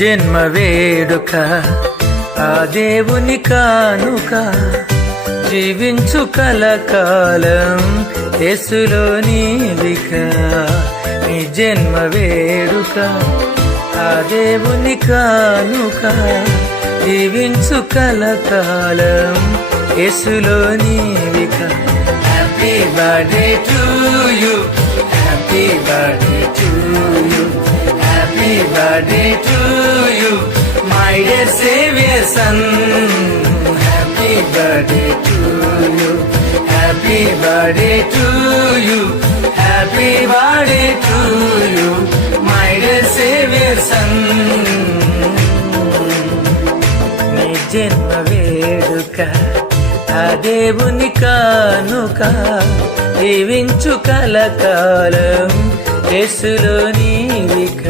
జన్మ వేడుక ఆ దేవుని కానుక జీవించు కలకాలం యేసులో నీవిక. నీ జన్మ వేడుక ఆ దేవుని కానుక జీవించు కలకాలం యేసులో నీవిక. Happy birthday to you, happy birthday to you, happy birthday to you my dear saviour son. Happy birthday to you, happy birthday to you, happy birthday to you my dear saviour son. నీ జన్మ వేడుక ఆ దేవుని కానుక జీవించు కలకాలం యేసులో నీవిక.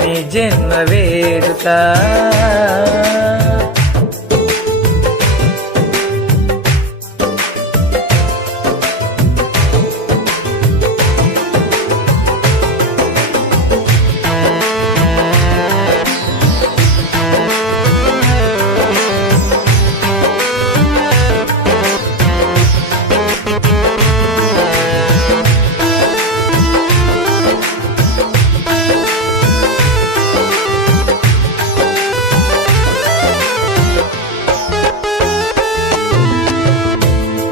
నీ జన్మ వేడుక.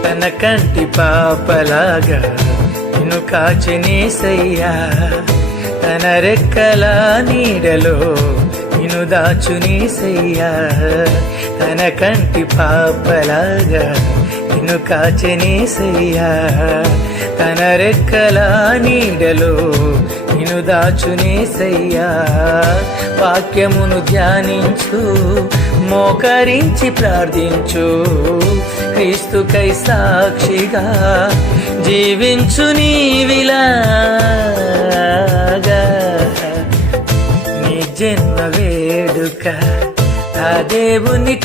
తన కంటి పాపలాగా నిన్ను కాచినేసయ్యా, తన రెక్కల నీడలో నిన్ను దాచునేసయ్యా. తన కంటి పాపలాగా నిన్ను కాచినేసయ్యా, తన రెక్కల నీడలో నిన్ను దాచునేసయ్యా. వాక్యమును ధ్యానించు, మోకరించి ప్రార్థించు, క్రీస్తుకై సాక్షిగా జీవించు నీవిలాగా. నీ జన్మ వేడుక ఆ దేవుని